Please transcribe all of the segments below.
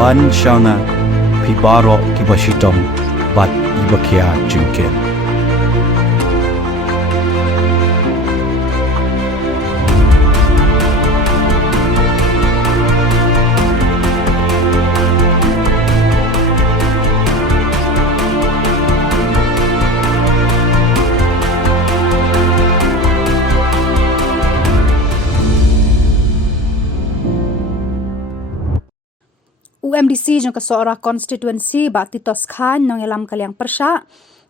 wan shana pibaro kibashitong bat ibakia jinken. UMDC jong kasora constituency ba titos khan nong elam kaliang persya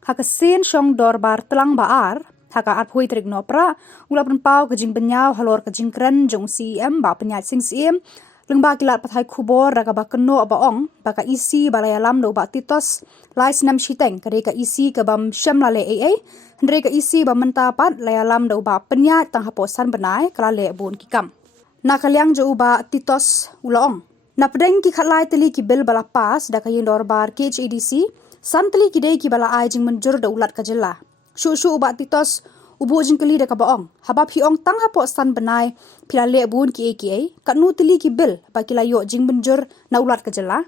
hakasin syong dorbar telang baar haka arphui trik nopra ulapun pau kajing benyau halor kajing kren jong CM ba penyat sing CM lengba kilat pathai kubor raga ba keno abaong baka isi balai alam do ba titos lais nam shiteng kare ka isi ke bam syam lale AA hendre ka isi ba mentapat lai alam do ba penyat tang haposan benai kalale bun kikam na kaliang jo ba titos ulaong na pedeng ki khatlai teli ki bil bala pas da kayin dorbar KHADC santeli ki dei ki bala ai jing menjur da ulat ka jela shu ubat titos ubu jing keli da ka baong habab hi ong tang hapo san benai pilale bun ki AKA kat nu teli ki bil ba ki layo jing menjur na ulat ka jela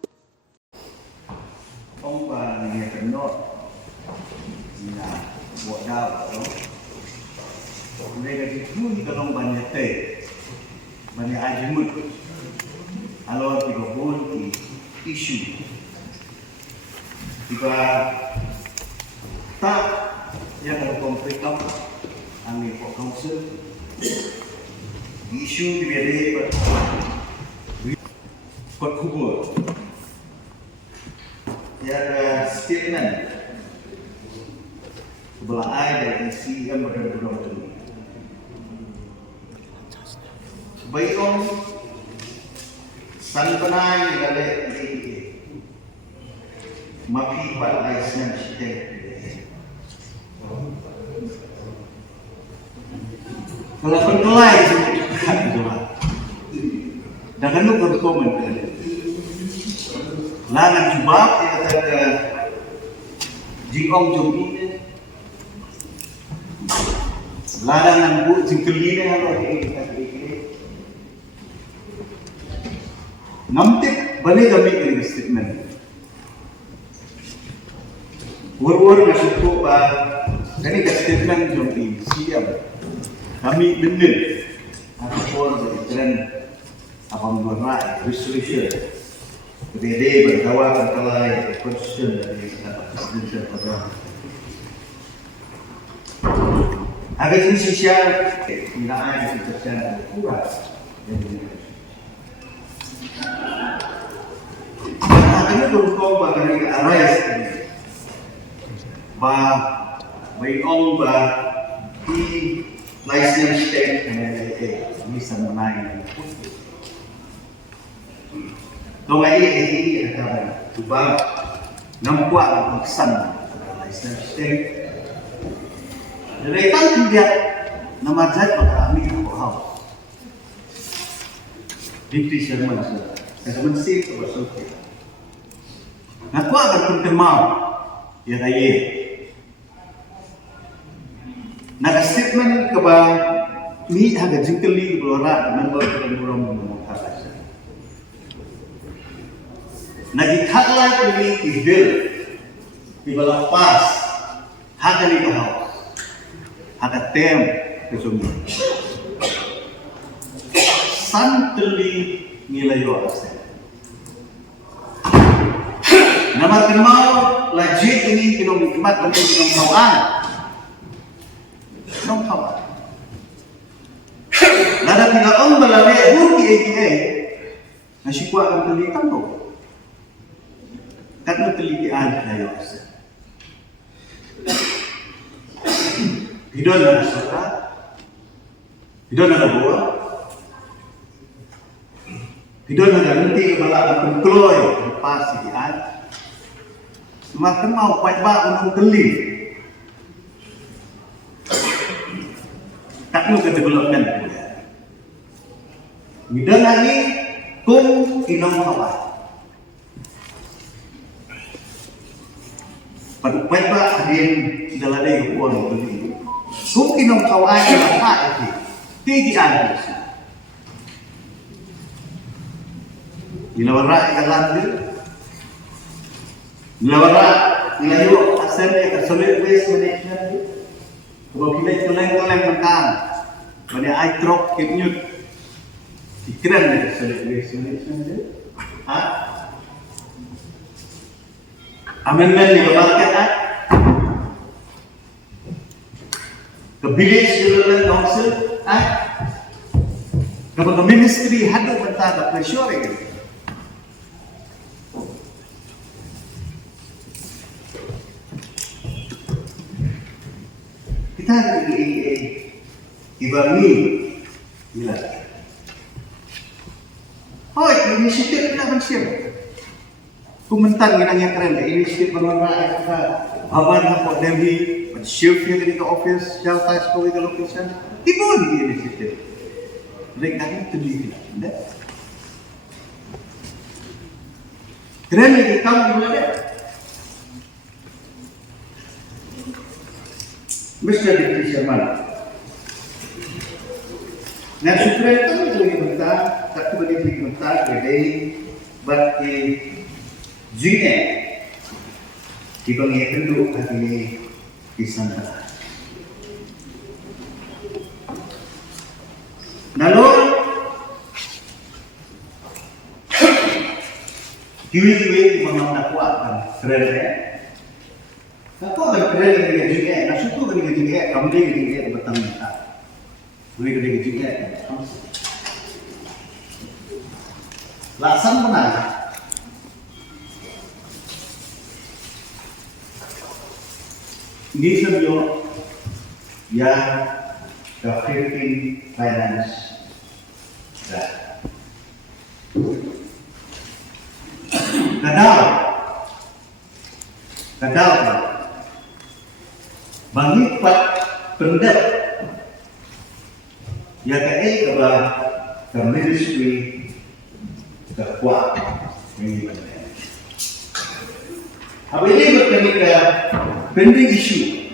ông bà nghe cái nốt là bộ đào đó đây là cái vui cái lòng bàn nhật tệ bàn nhật ai mực alo thì có vui thì issue thì có ta yang ada konflik đó anh có công sự issue thì về đây có khu vực ya statement sebelah ai dari isi yang benar-benar itu. Baik om san penai lale ini mapi pada aisyah sih. Kalau pengelai kan itu lah. Dengan lu berkomentar. Langan jubab yang kata jingong jumpi ladangan bu jingkeli ni kalau namtip balik kami ini statement war masuk tu bah ini statement jumpi siam kami benar apa berjalan apa membuat resolution Bede bertawa terkalai constitution dari presidential program. Agak Indonesia pembinaan kecerdasan kurang. Akhirnya berkong bahkan ini arais ini. Bayong di license state bisa menaik. Kau ini ada cuba nampak kesan license state. Dari tan tidak nama jad pada kami kau. Deputy Chairman Chairman sih termasuk. Nak akan pentemau ya kaya. Nak statement kebang ni agak jengkeli berora member berumur Nagikhatlay ini ibil ibala pas haga ni kahaw haga tem kesumi santeli nilayo ase nama temau lajit ini kinong imat dan kinong kawan nada pinaong balale hurti AKA nasikwa ang tulitan mo karena telitian dari Yosef. Hidup ada suara, hidup ada buah, hidup ada nanti kepala akan keluar lepas sidian. Semakin mau kuat untuk beli, tak mau development. Hidup lagi kung kinong kawan. Pagpapay ba din dalam day uang itu? Kung kinong kawain ang haiti, tigian siya. Ilawara ikalan dia. Ilawara ilayo asalnya solid waste management dia. Kalau kita toleng mentang, mana I drop kenyut. Pikiran dia solid waste management dia. Amendment di Market Act, ke Village Development Council Act, ke Ministry hadu mentang ke pressure ini. Kita ibami gila. Oh, inisiatif kita bersih. Kumentan ginanya keren, inisiatif pengelolaan kita. Aban apa Delhi, shift yang di office, jauh tas kau di location. Tibun di inisiatif. Mereka ini terlihat, tidak? Keren ini kamu gimana? Mr. Deputy Chairman. Nah, supaya kami boleh bentar, satu boleh bentar, jadi, buat Jika dipanggil penduduk hati di sana. Lalu kiwi mengakukan kerana apa berkerana dengan juga, nasuku dengan juga, kamu dengan juga bertanggung jawab. Boleh dengan juga. Laksan benar. Ini semua yang the Philippine Finance kadal bagi pat pendek yang kepada the ministry kuat ini. Apa ini berkaitan pending issue?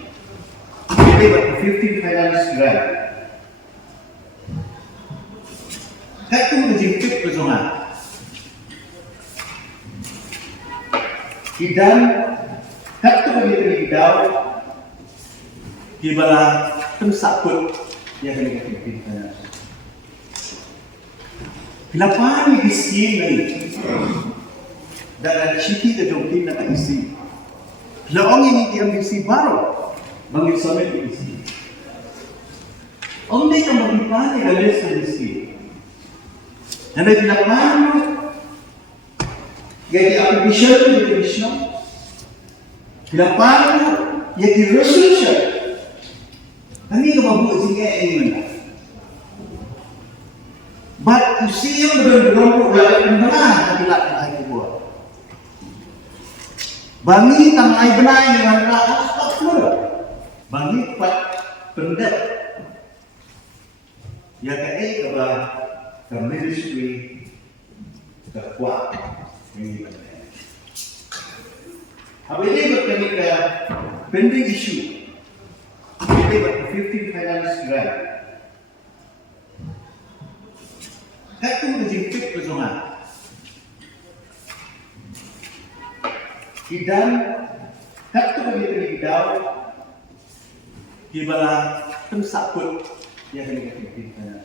Ini berkaitan 15 finance grant. Katu menjemput persoalan. Dan katu menjadi hidau di bawah temsakut yang kena 15 finance. Kenapa ini isi ini? Dan citi kejauhan nak isi. Laong ini diambisi baru bagi suami isi. Om dia kan bagi dari isi. Dan dia bilang jadi application itu division. Bilang jadi resolution. Kami kebawa sini ini. But usia yang benar-benar benar tapi laki buat. Bangi tangai benai dengan rakyat takfur. Bangi pat pendek. Yang kepada the ministry kuat ini. Apa ini berkaitan pending issue? Ini berkaitan 15 finance grant. Katu menjemput persoalan. Dan katu begitu hidau di bawah temsakut yang kena kita.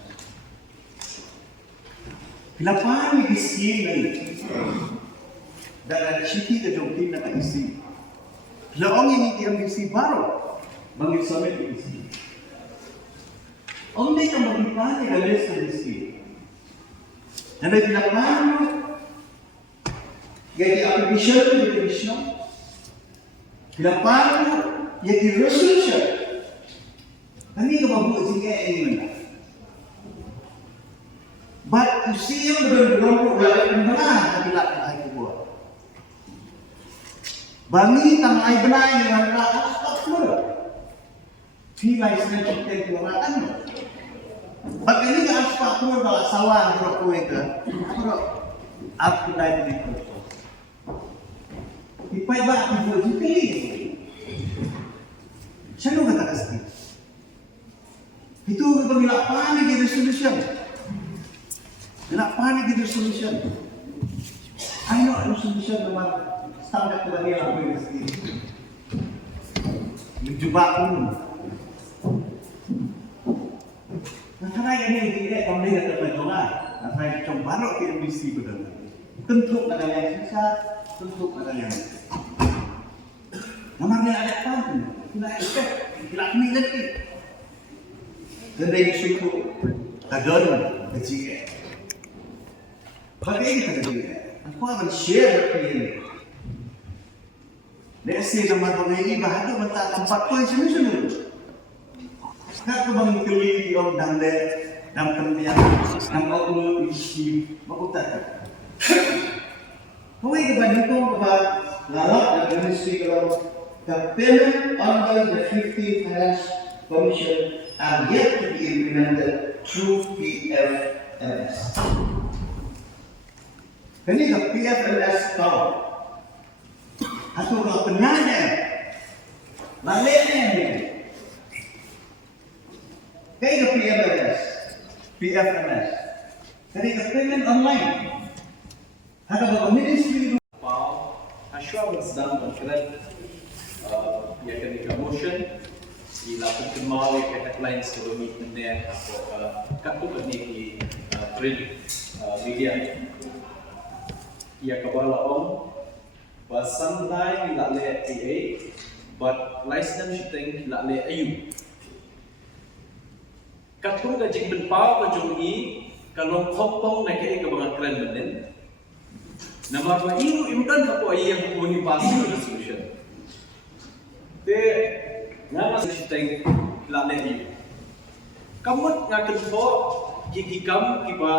Kenapa ini isi ini? Dan citi kejauhan nak isi. Laong ini diambisi baru bagi suami isi. Om dia kan bagi dari isi. Dan dia bilang jadi application itu division. Kenapa jadi resolution? Kami kebawa sini ini. But usia yang benar-benar benar tapi laki buat. Bangi tangai benai dengan rakyat takfur. Bila istilah kita keluaran. Bagi ini kan takfur kalau sawah rokok itu. Aku dah di itu. Ipai ba aku juga ini. Siapa kata kasih? Itu kita bilang panik di resolution. Bilang panik di resolution. Ano solution naman standard ko lang ang university. Mencuba pun. Nasana ini dia kami kata penjual. Nasana coba baru ke university betul. Tentu ada yang susah, tentu ada yang. Namanya ada tahu. Tidak kami lagi. Dan dari situ kadang kecil. Bagaimana kecil? Aku akan share ini. Nasi nama pengen bahagia mentah tempat pun sini. Nak kembali keli orang dangde, nam tembian, nam aku isi, aku tak. Kau ini kebanyakan kebat lalak dan ministry kalau the payment under the 15th Finance Commission are yet to be implemented through PFMS. Ini ke PFMS tahu. Atau kalau penanya, lainnya ni. Kayak ke PFMS. Jadi ke payment online. Ada beberapa ministry. Assurance dan berkaitan ia kena motion dilakukan maui ke headlines sebelum ini atau kartu ini di print media. Ia kebala om basan lain tidak le AA, but license shooting tidak le ayu. Kartu gajing berpau kejungi kalau kompong nak ke kebangan keren benen. Nama apa iru imudan kapo yang punya pasal resolution. Te nama shooting tidak le ayu. Kamu ngakan po gigi kamu kiba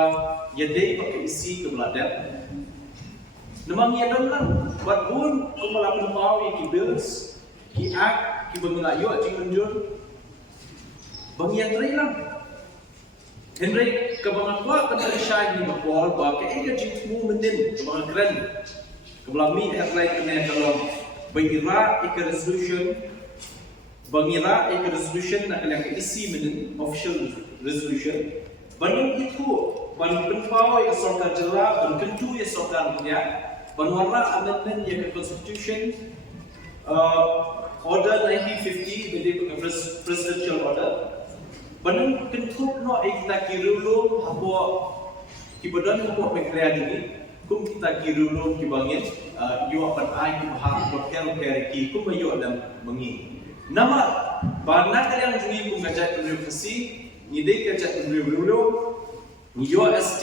yadai pakai isi kebeladan. Namang ia dalam buat pun kemalapan pau yang bills, ki ak, ki banglayo cing menjun, bangian terilang. Henry kebangan kuat kata syai ni bakal bagai ega jingmu mendin kebangan keren. Kebelami headline kena kalau bangira eka resolution, bangira eka resolution nak kena isi mendin official resolution. Bandung itu bandung penpau yang sorkan jelas, bandung kentu yang sorkan punya. Penwarna amendment yang ke Constitution Order 1950 jadi presidential order. Bandung kentuk no kita kirulum hapo kibadan hapo pekrea jadi kum kita kirulum kibangin yo akan ai kibahang hotel keriki kum yo dalam mengi. Nama bana kalian juni kum ngajak universiti ngide ngajak universiti yo ST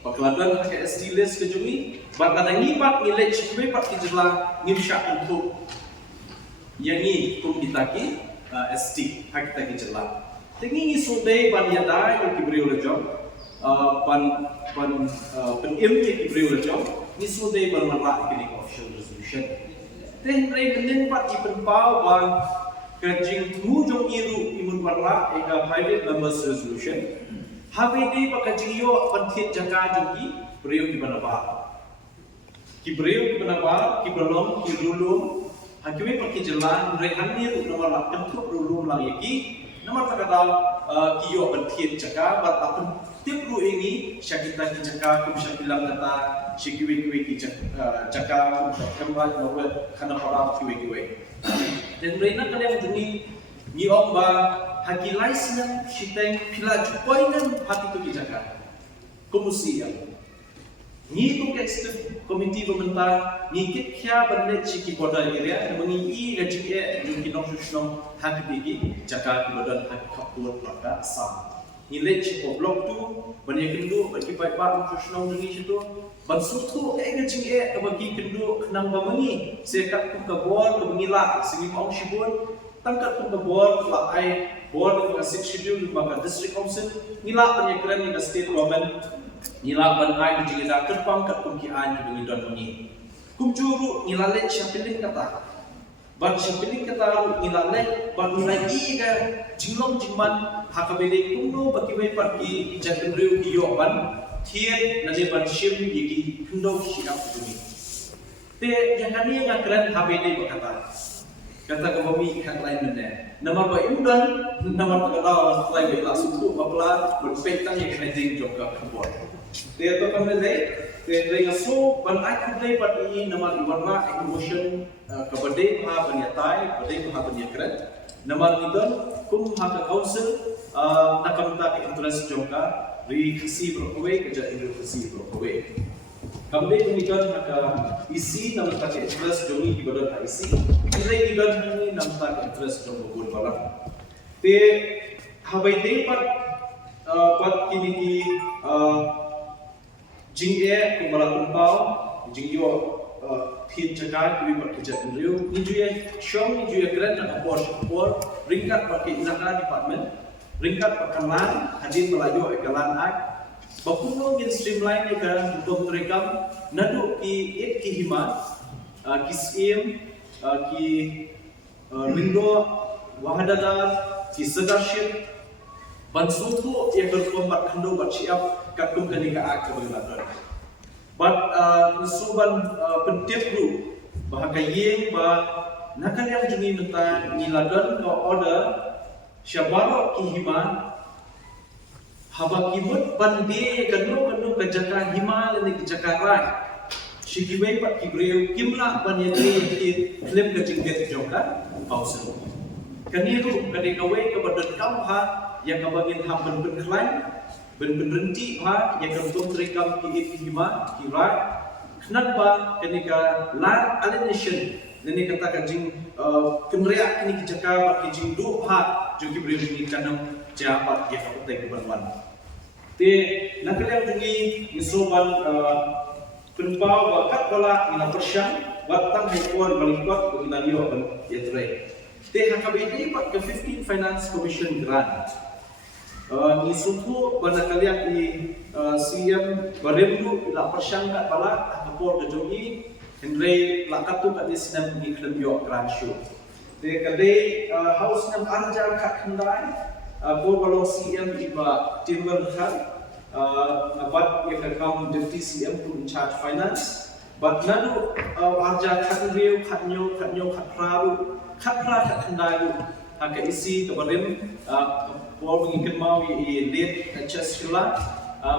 Pakladan pakai SD list ke jumi, badan ngipat nilai cikwe pat kijelah ngimsyak untuk yang ni kum ditaki SD hak kita kijelah. Tengi sudai ban yada yang kibri oleh jom, ban penim yang kibri oleh jom, ni sudai ban merak kini official resolution. Ten rei benden pat ipen pau ban kerjing mu jom iru imun merak eka private members resolution. Habis pakai jiyo pentit jaga jogi beriu di mana bah, ki beriu di mana bah, ki belum, ki dulu, hakimi pakai jalan mereka ni nama lah bentuk dulu lang yaki, nama tak ada kiyo pentit jaga, berapa tip ru ini syakita ki jaga, kum syakilam kata syikiwe ki jaga, kembali bawa karena para kiwe. Dan mereka kalian juni ni om ba haki license shiteng pila jupoinan haki tu kijaka komisi yang ni tu executive committee pemerintah ni kit kya bende chiki border area mengi I gaji jungki nong sushnong haki digi jaka ki border haki kapur plaka sam ni lech ko block tu bani kendu bagi pai pa sushnong jungi situ ban sutu gaji bagi kendu kenang ba mengi sekat ku ka bor ku ngila singi maung shibun tangkat pun board lah ai board dengan schedule bangga district council nila penyekran ni state government nila ban ai di jingda terpang kat kum ki an di don ni kum juru nila le chapilin kata ban chapilin kata nila le ban nila I ga jinglong jingman hakabele kum no baki wei parki jatru yo ban thien nade ban shim yiki kundo shirap duni te yang kani yang keren habele kata kata kami headline mana nama ba imdan nama tagalaw slay ba ila suku papla berspektang yang kena ding joka kebor te to kamle te ring so ban ai kudai pat I nama iwarna emotion kabade ha banyatai bade ha banyakran nama idon kum ha ka council nakamta interest joka ri khasi brokowe keja indro khasi brokowe kamle kumidon haka isi namta ke interest jongi kibadon ha isi Ilai idon ni namta interest jong bubun balam. Te habai day pat kini ki jingge kumbala kumpau jingyo thin cakar kibi pat kijat riu ni juye shong ni juye keren na apor ringkat pat ke inaka department ringkat pat kanlan hadin melayu ekalan ak bakuno gin streamline ni kan hukum terekam nadu ki it ki hima kisim ki lindo wahadada ki sedaship bansuku yang berkombat kando baciap kakum kani ka ak kebenaran but suban pentip ru bahaka yeng ba nakal yang juni neta niladan ko order syabaro ki hima haba kimut bande kanu kajaka hima ni kajaka rai Shikiway pat kibreu kimla banyatri ki klip ka jingget jongka pausen. Kaniru kadikaway kabadan kamha yang kabagin hamban benklain ben berhenti ha yang kabung trekam ki hima kira kenapa kenika lan alienation nene kata kajing kemriak kini kijaka pat kijing du ha jo kibreu ni kanam japat ya kaputai kebanwan. Te nakaliang jungi isoban Penpau bakat bala ina persyang batang hekor balingkot ina liwa ban yetre. Te HKBD pat ke 15 Finance Commission grant. Ni suku bana kalian di CM baremdu ila persyang kat bala hekor kejogi Henry lakatu kat di sinam ni klem yo grant show. Te kadai house nam arja kat kendai ko balong CM iba timber khat but yang akan deputy CM to in charge finance but nadu arja khatrio khatnyo khatraru khatra khatndaru haka isi kabarim por mengikat mau I late HS kila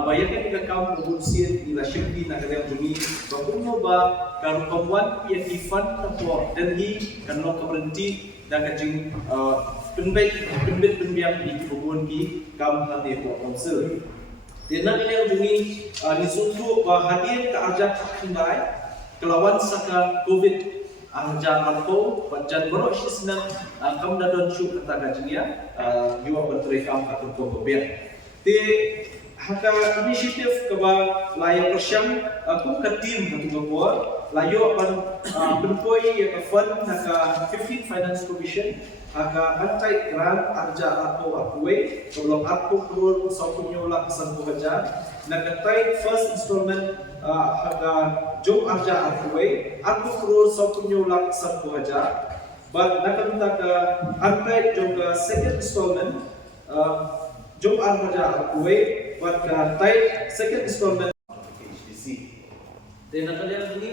bayarkan ka kam production ila shifti na kadang jumi bakuno ba karu komwan ya fund na por dan hi kanlo kaberenti da kajing penbet penbiang di kebun ki kam hati por council Denang yang jumi nisuntu hadir ke arja khindai kelawan saka COVID arja alko bajan baro isnan kam dadon shu kata gajingya yuwa berterekam atau pembebian. Te haka inisiatif keba layak persyam aku ke tim untuk ngobor layo pan penpoi ya fund haka 15 Finance Commission haka antai grant arja atau akuwe sebelum aku keluar saupunyo lah kesan pekerja nakatai first installment haka jom arja akuwe aku keluar saupunyo lah kesan pekerja but nakantaka antai juga second installment jom arja akuwe but tai second installment HDC dan nakalian ini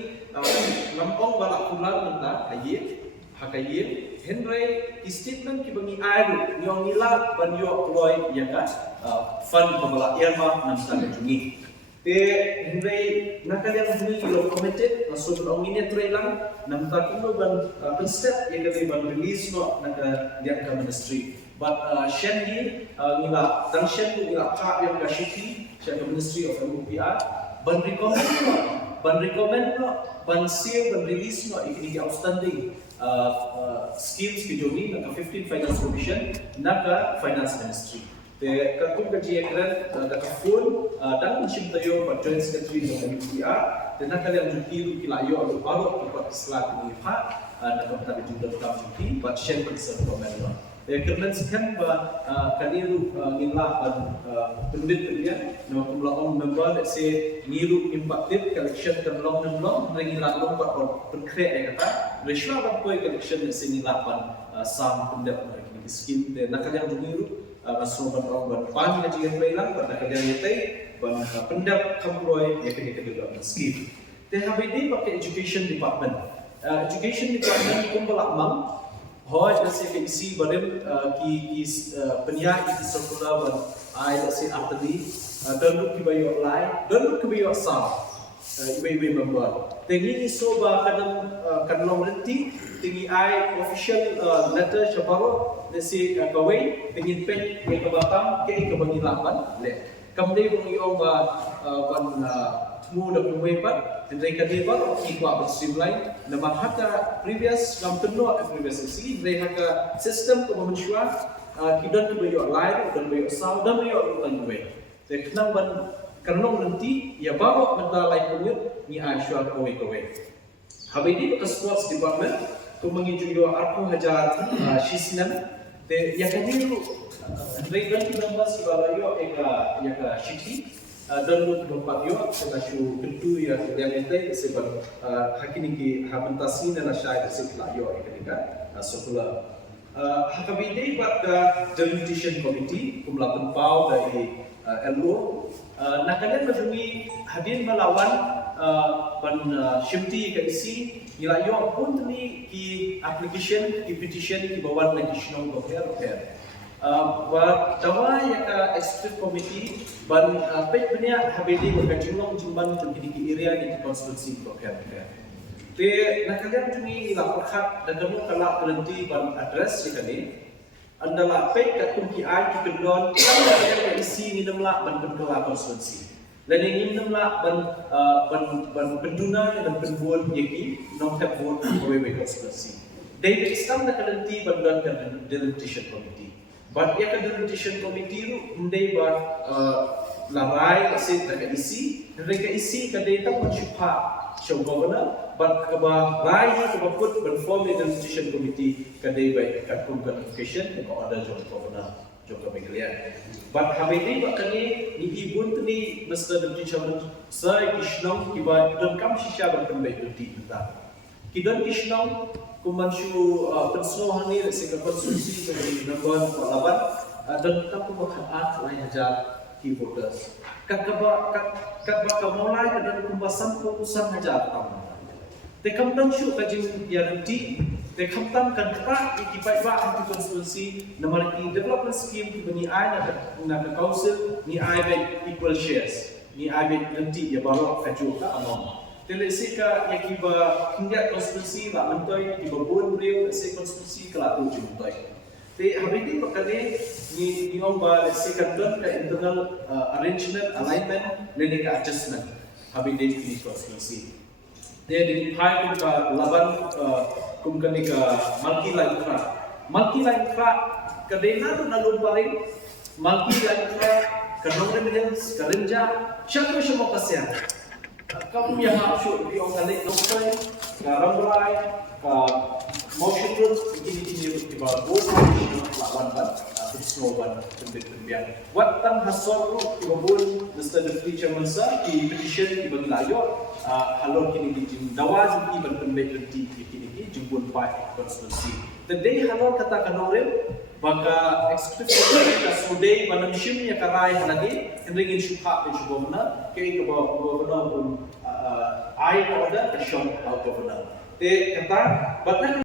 lampong balak pular nenta ayat hakayin Henry statement ki bangi airu nyong nila banyo ploy yaga fund pabala irma nam sa jungi te Henry nakalian bungi lo committed masuk ong ini lang nam ta kuno ban step yaga ban release no naga diak ka ministry but shen hi nila dang shen nila ka yang ka shiki shen ministry of MPR ban recommend no ban seal ban release no ikini outstanding schemes ke jogi naka 15 Finance Commission naka Finance Ministry. Te kakum kaji ekran naka full dan sim tayo pa Joint Secretary ng MPR te naka yang juki kilayo alo aro pa isla ni ha naka tabi judul tam juki but shen pa sa komendo. Te kerana sekan ba kaniru nila pendit dia no kumlaong member let's say niru impacted collection kan long ngila long pa pencreate kata ratio apa koi collection let's say nila pan sam pendap ni skim te nakaliang niru masuk ban pan nga jigan lang pada nakaliang yatay ban pendap kamproy ya kini kedua skim te HBD pakai education department kumpala mam Hoi nasi keisi barim ki penyak ki circular ban ai nasi arteri dan lu ki bayo lai dan lu ki bayo sa ibe member tengi so ba kadang nanti tengi ai official letter syabaro nasi kawai tengi pen ke batam ke bagi lapan le kamdei bang yo ba ban temu da kuwe pat mereka debar ki kwa streamline nama haka previous ngam tenno previous isi mereka sistem kemensyua kidan bayo lai dan bayo sa dan bayo tanwe te kenang ban karena nanti ya bawa mental lain punyut ni Aisyah kowe. Habis ini bekas sports department tu menginjau yo aku hajar shisnan te ya kadiru regan kita bahas balayo eka ya shiki dan lu tempat yo sebasyu kentu ya realmente sebab hakini ki habentasi dan syait sebla yo ketika sekolah hakabide pada delegation committee kumlapan pau dari LO nak kalian berdui hadir melawan ban shifty ke isi ilayo pun ni ki application ki petition ki bawan national repair wa dawa ya ka executive committee ban pek benya habedi berkajulong jumban terkini ki area di constituency repair te nak kalian ni ilapat dan kamu kalau berhenti ban address sekali adalah pek katung ki ai ki kedon yang isi ni namla ban pendua konstitusi dan ini namla ban penduna dan penbuat yaki non tap vote wewe konstitusi David Islam nak nanti ban dan delegation committee but ya ka delegation committee ru ndai ba larai asit nak isi mereka isi ka data mencupa show governor but kaba rai kaba put ban form delegation committee kadai by katung notification ko ada job governor job kalian but habedi bakani ni ibun ni Mr. Deputy Chairman Sir Kishnong kiba don kam shisha ban kan baik duty kita kidon Kishnong kumanshu penslo hani se ka konstitusi ke number 8 dan tak pemakaat lain hajar ki voters kakaba kamolai dan kumbasan fokusan hajar tamu te kamdang syu kajing guarantee te kamtam kan kata ikipai ba anti konstitusi namar ki development scheme ki bani ai na council ni ai be equal shares ni ai be nanti ya baru kaju ka among te lesi ka yakiba hingga konstitusi ba mentoi ki babun breu lesi konstitusi kala tu juntoi te habidi pakane ni ong ba lesi ka don ka internal arrangement alignment leni ka adjustment habidi ki konstitusi dia di pai ka laban kumkani ka multi line track kadena na lumparing multi line track kanong evidence karenja syakto siya mo kasya kamu yang masuk di orang kali dokter karamrai ka motion road ini di bawah laban ban snowban pembiang watan hasor di bawah Mr. Deputy Chairman Sir di petition di Bangladesh halor kini di dawa di pembiang di kini jumbun pai konstitusi today halor kata kanorem baka executive ka sudai manam shim ya karai halagi ringin syukha pe governor ke governor ai order ka shom out governor te kata batna